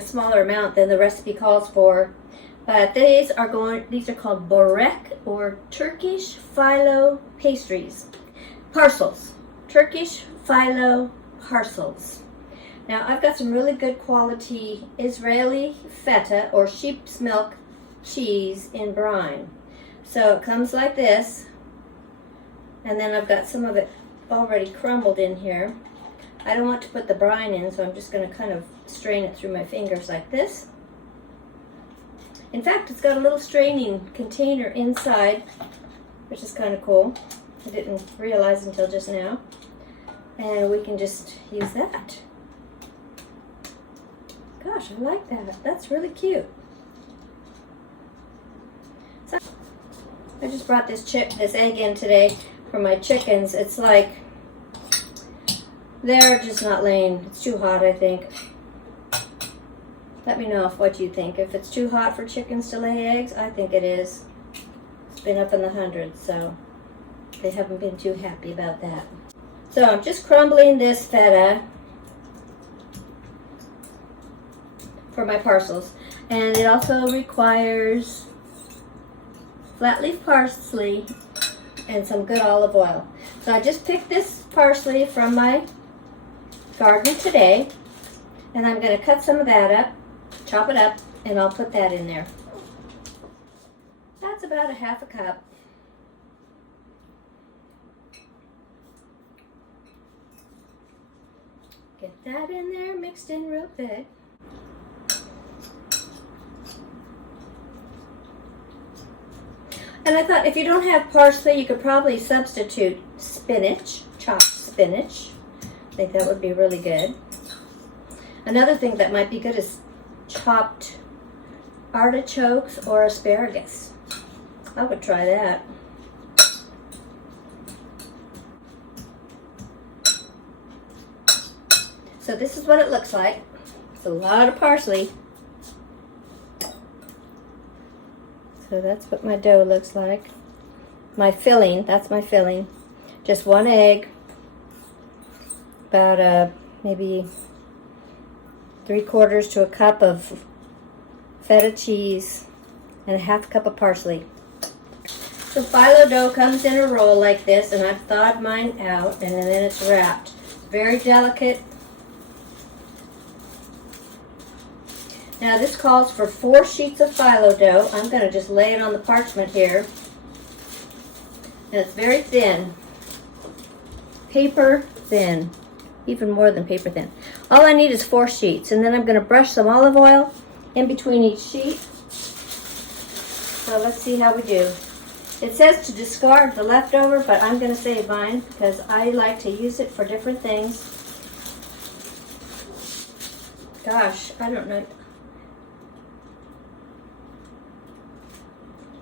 a smaller amount than the recipe calls for. But these are called börek, or Turkish phyllo pastries. Parcels. Turkish phyllo parcels. Now I've got some really good quality Israeli feta, or sheep's milk cheese in brine. So it comes like this, and then I've got some of it already crumbled in here. I don't want to put the brine in, so I'm just going to kind of strain it through my fingers like this. In fact, it's got a little straining container inside, which is kind of cool. I didn't realize until just now. And we can just use that. Gosh, I like that. That's really cute. So, I just brought this egg in today for my chickens. It's like they're just not laying. It's too hot, I think. Let me know what you think. If it's too hot for chickens to lay eggs, I think it is. It's been up in the hundreds, so they haven't been too happy about that. So I'm just crumbling this feta for my parcels. And it also requires flat leaf parsley and some good olive oil. So I just picked this parsley from my garden today, and I'm going to cut some of that up, chop it up, and I'll put that in there. That's about a half a cup. Get that in there, mixed in real good. And I thought if you don't have parsley, you could probably substitute spinach, chopped spinach. I think that would be really good. Another thing that might be good is chopped artichokes or asparagus. I would try that. So this is what it looks like. It's a lot of parsley. So that's what my dough looks like. My filling, that's my filling. Just one egg, about maybe 3/4 to a cup of feta cheese, and a half cup of parsley. So phyllo dough comes in a roll like this, and I've thawed mine out, and then it's wrapped. Very delicate. Now this calls for 4 sheets of phyllo dough. I'm going to just lay it on the parchment here. And it's very thin. Paper thin. Even more than paper thin. All I need is 4 sheets. And then I'm going to brush some olive oil in between each sheet. So let's see how we do. It says to discard the leftover, but I'm going to save mine because I like to use it for different things. Gosh, I don't know.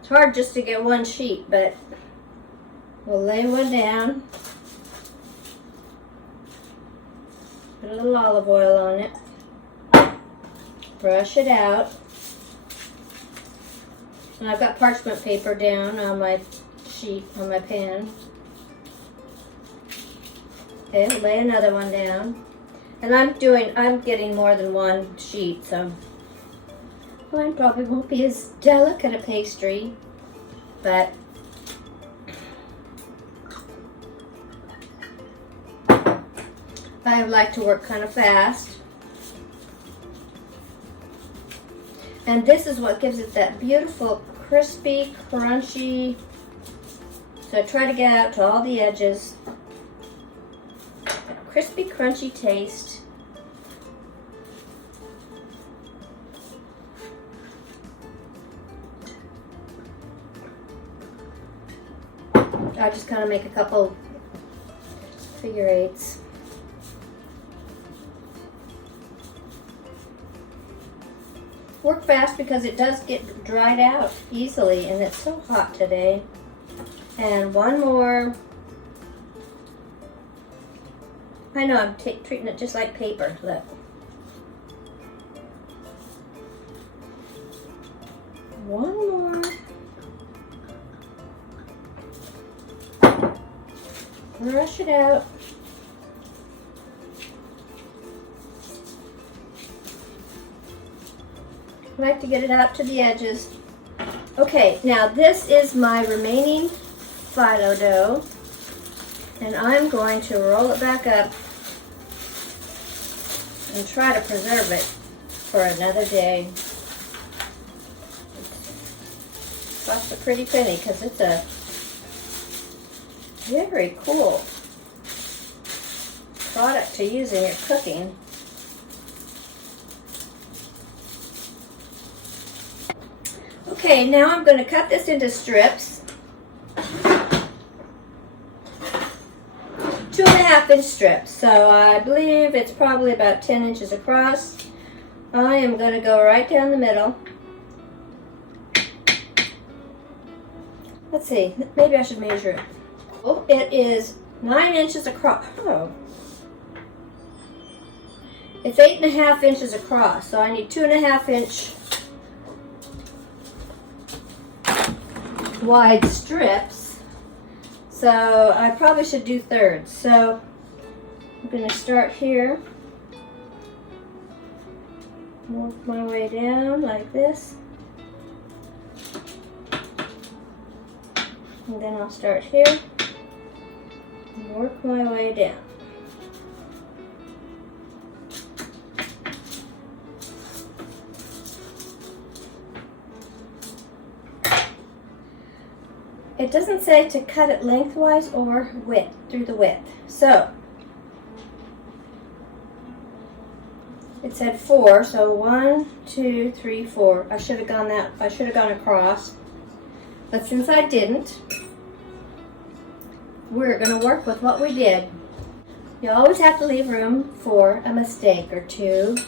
It's hard just to get one sheet, but we'll lay one down. Put a little olive oil on it. Brush it out. And I've got parchment paper down on my sheet, on my pan. Okay, we'll lay another one down. And I'm getting more than one sheet, so mine probably won't be as delicate a pastry, but I like to work kind of fast. And this is what gives it that beautiful, crispy, crunchy. So I try to get out to all the edges. Crispy, crunchy taste. I just kind of make a couple figure eights. Work fast because it does get dried out easily, and it's so hot today. And one more. I know I'm treating it just like paper. Look. One more. Brush it out. I like to get it out to the edges. Okay, now this is my remaining phyllo dough, and I'm going to roll it back up and try to preserve it for another day. It costs a pretty penny because it's a very cool product to use in your cooking. Okay, now I'm going to cut this into strips. 2.5-inch strips. So I believe it's probably about 10 inches across. I am going to go right down the middle. Let's see, maybe I should measure it. Oh, it is 9 inches across. Oh. It's 8.5 inches across, so I need 2.5-inch wide strips. So I probably should do thirds. So I'm going to start here, work my way down like this, and then I'll start here and work my way down. It doesn't say to cut it lengthwise or width, through the width. So, it said 4, so 1, 2, 3, 4. I should have gone across. But since I didn't, we're going to work with what we did. You always have to leave room for a mistake or two.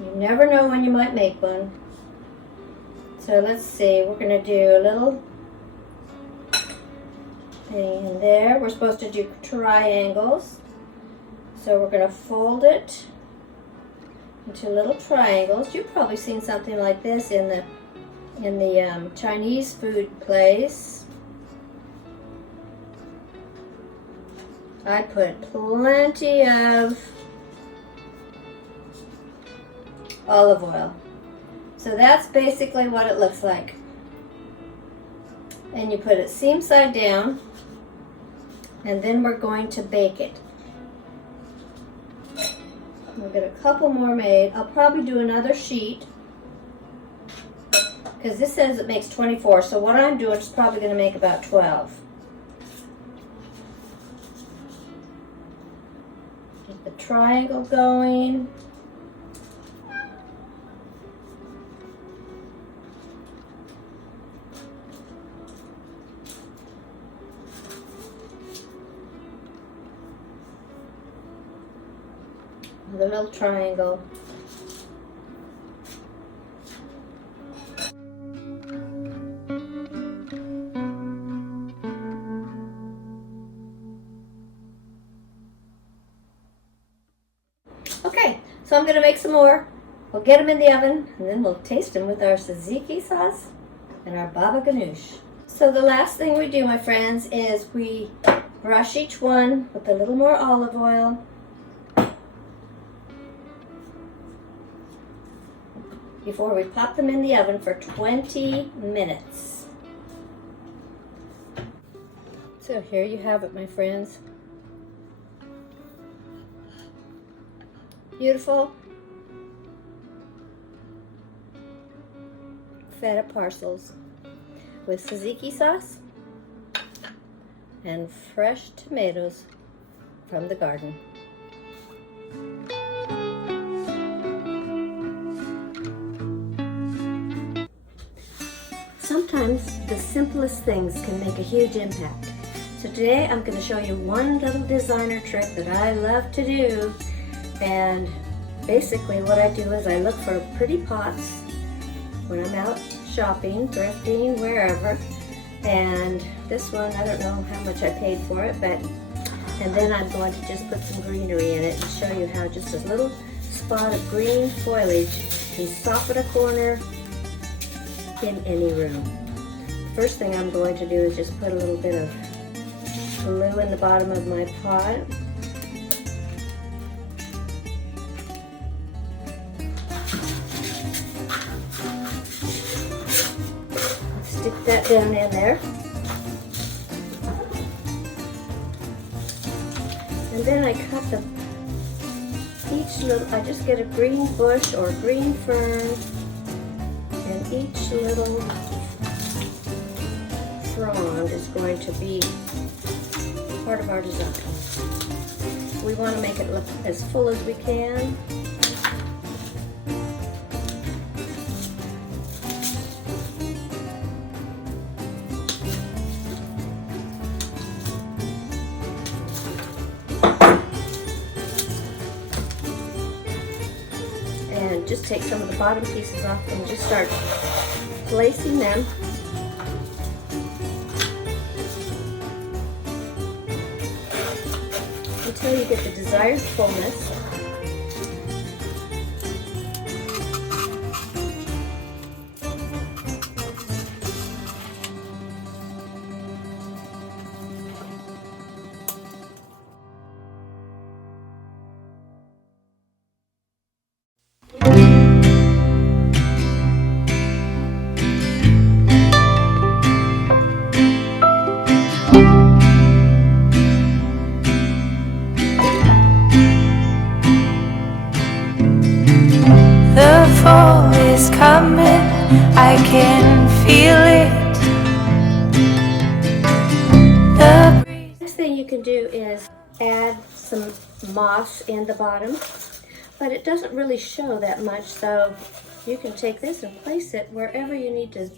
You never know when you might make one. So let's see, we're going to do a little thing in there. We're supposed to do triangles. So we're going to fold it into little triangles. You've probably seen something like this in the Chinese food place. I put plenty of olive oil. So that's basically what it looks like. And you put it seam side down, and then we're going to bake it. We'll get a couple more made. I'll probably do another sheet because this says it makes 24, so what I'm doing is probably going to make about 12. Get the triangle going. The little triangle. Okay, so I'm going to make some more. We'll get them in the oven, and then we'll taste them with our tzatziki sauce and our baba ganoush. So the last thing we do, my friends, is we brush each one with a little more olive oil. Before we pop them in the oven for 20 minutes. So here you have it, my friends. Beautiful feta parcels with tzatziki sauce and fresh tomatoes from the garden. Sometimes the simplest things can make a huge impact. So today I'm going to show you one little designer trick that I love to do. And basically what I do is I look for pretty pots when I'm out shopping, thrifting, wherever. And this one, I don't know how much I paid for it, but and then I'm going to just put some greenery in it and show you how just a little spot of green foliage can soften a corner in any room. First thing I'm going to do is just put a little bit of glue in the bottom of my pot. that down in there. And then I cut I just get a green bush or green fern, and each little frond is going to be part of our design. We want to make it look as full as we can. And just take some of the bottom pieces off and just start placing them until you get the desired fullness. I can feel it. Next thing you can do is add some moss in the bottom, but it doesn't really show that much, so you can take this and place it wherever you need to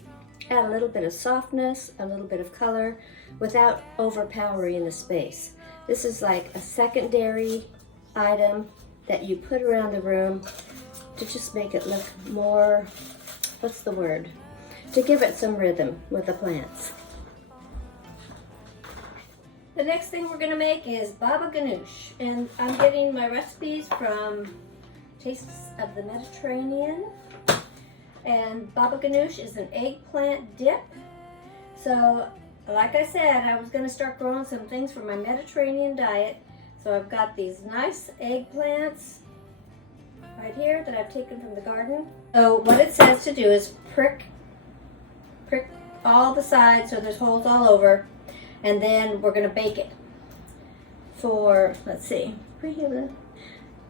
add a little bit of softness, a little bit of color, without overpowering the space. This is like a secondary item that you put around the room to just make it look more, what's the word? To give it some rhythm with the plants. The next thing we're gonna make is baba ganoush, and I'm getting my recipes from Tastes of the Mediterranean. And baba ganoush is an eggplant dip. So, like I said, I was gonna start growing some things for my Mediterranean diet. So I've got these nice eggplants right here that I've taken from the garden. So what it says to do is prick all the sides so there's holes all over, and then we're going to bake it for, let's see, we're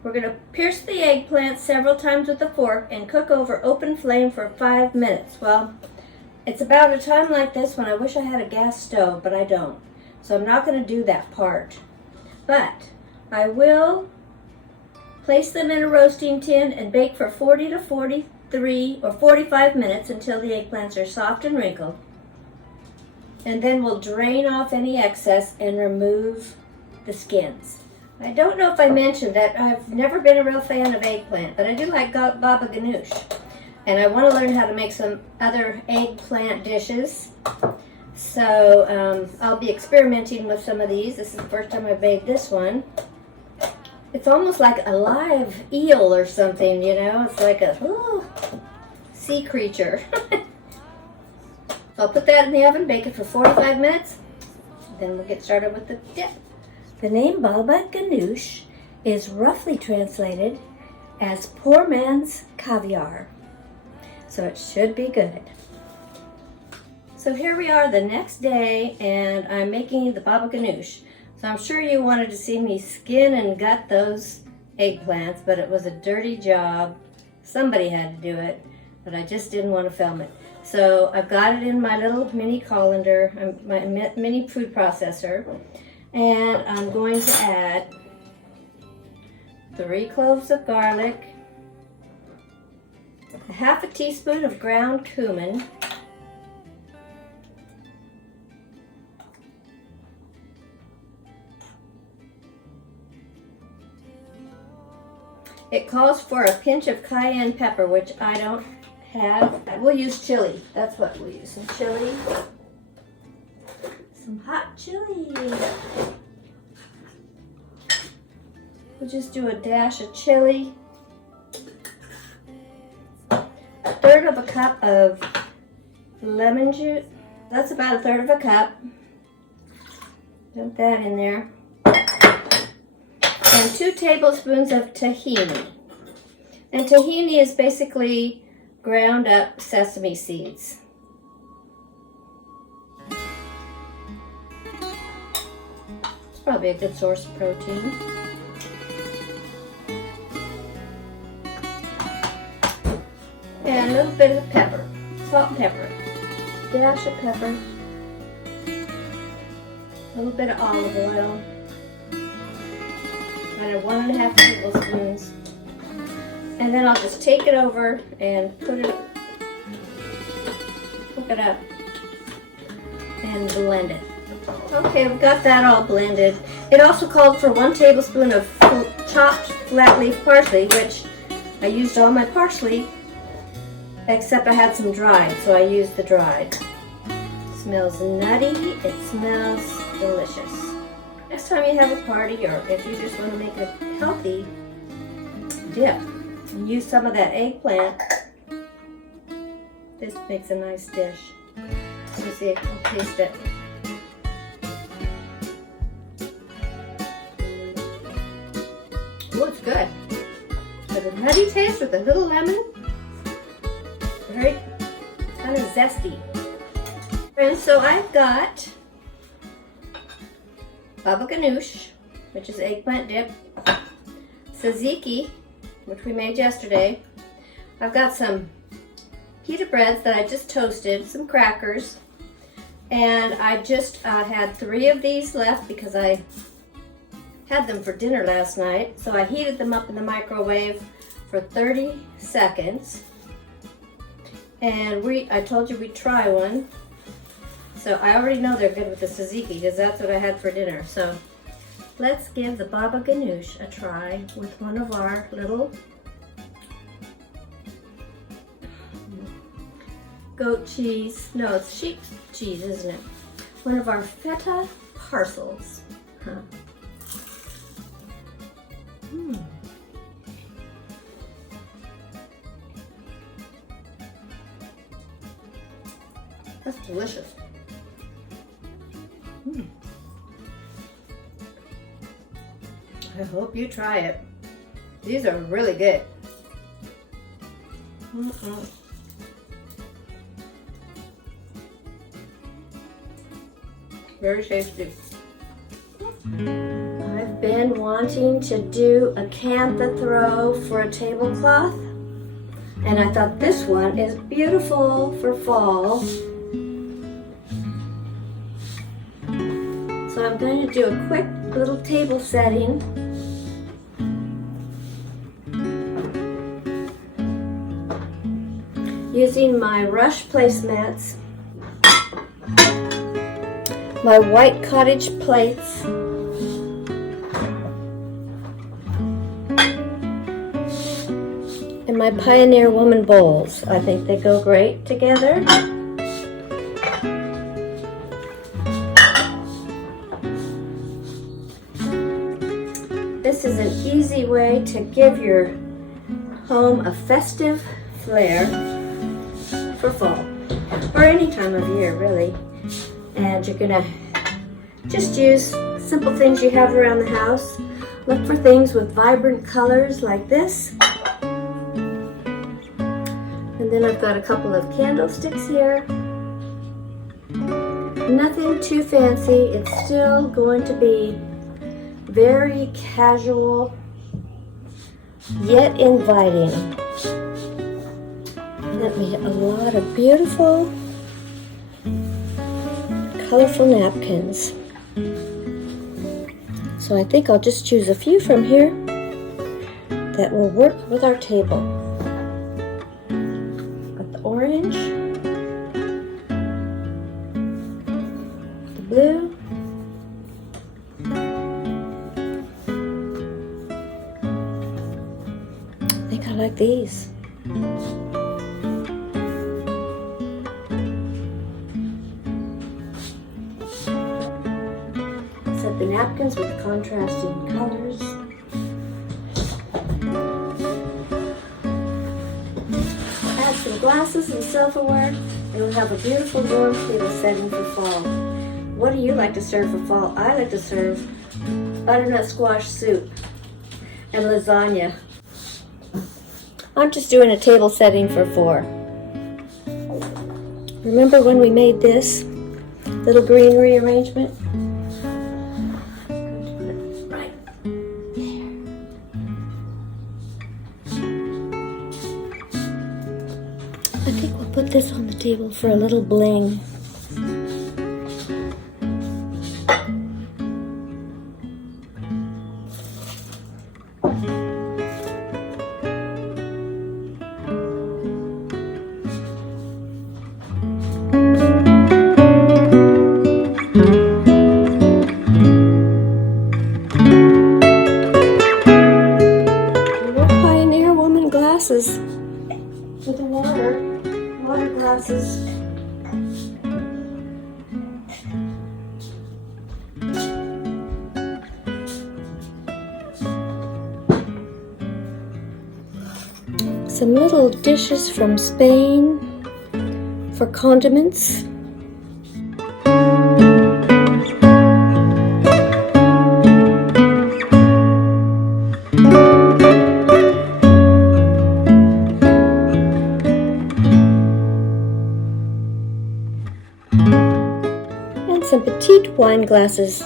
going to pierce the eggplant several times with a fork and cook over open flame for 5 minutes. Well, it's about a time like this when I wish I had a gas stove, but I don't. So I'm not going to do that part. But I will place them in a roasting tin and bake for 40 to 43 or 45 minutes until the eggplants are soft and wrinkled. And then we'll drain off any excess and remove the skins. I don't know if I mentioned that I've never been a real fan of eggplant, but I do like baba ganoush. And I want to learn how to make some other eggplant dishes. So I'll be experimenting with some of these. This is the first time I've made this one. It's almost like a live eel or something, you know? It's like a sea creature. So I'll put that in the oven, bake it for 45 minutes. Then we'll get started with the dip. The name baba ganoush is roughly translated as poor man's caviar. So it should be good. So here we are the next day, and I'm making the baba ganoush. So I'm sure you wanted to see me skin and gut those eggplants, but it was a dirty job. Somebody had to do it, but I just didn't want to film it. So I've got it in my little mini colander, my mini food processor, and I'm going to add 3 cloves of garlic, a half a teaspoon of ground cumin, it calls for a pinch of cayenne pepper, which I don't have. We'll use chili. That's what we'll use. Some chili. Some hot chili. We'll just do a dash of chili. A third of a cup of lemon juice. That's about a third of a cup. Dump that in there. And 2 tablespoons of tahini. And tahini is basically ground up sesame seeds. probably a good source of protein. And a little bit of pepper, salt and pepper. Dash of pepper. A little bit of olive oil. Kind of 1.5 tablespoons. And then I'll just take it over and hook it up and blend it. Okay, I've got that all blended. It also called for 1 tablespoon of chopped flat leaf parsley, which I used all my parsley, except I had some dried, so I used the dried. It smells nutty, it smells delicious. Next time you have a party, or if you just want to make a healthy dip, and use some of that eggplant, this makes a nice dish. Let me see, I'll taste it. Oh, it's good. With a nutty taste with a little lemon. Very kind of zesty. And so I've got baba ganoush, which is eggplant dip, tzatziki, which we made yesterday. I've got some pita breads that I just toasted, some crackers, and I just had 3 of these left because I had them for dinner last night. So I heated them up in the microwave for 30 seconds. And I told you we'd try one. So I already know they're good with the tzatziki because that's what I had for dinner. So let's give the baba ganoush a try with one of our little goat cheese. No, it's sheep cheese, isn't it? One of our feta parcels. Huh. That's delicious. I hope you try it. These are really good. Very tasty. I've been wanting to do a Kantha throw for a tablecloth, and I thought this one is beautiful for fall. So I'm going to do a quick little table setting. Using my rush placemats, my white cottage plates, and my Pioneer Woman bowls. I think they go great together. This is an easy way to give your home a festive flair for fall, or any time of year really. And you're gonna just use simple things you have around the house. Look for things with vibrant colors like this. And then I've got a couple of candlesticks here. Nothing too fancy. It's still going to be very casual, yet inviting. Let me get a lot of beautiful, colorful napkins. So I think I'll just choose a few from here that will work with our table. Got the orange, the blue, I think I like these. Set the napkins with contrasting colors. Add some glasses and silverware, and we'll have a beautiful warm table setting for fall. What do you like to serve for fall? I like to serve butternut squash soup and lasagna. I'm just doing a table setting for 4. Remember when we made this little greenery arrangement? I think we'll put this on the table for a little bling. Glasses with the water glasses. Some little dishes from Spain for condiments. Some petite wine glasses.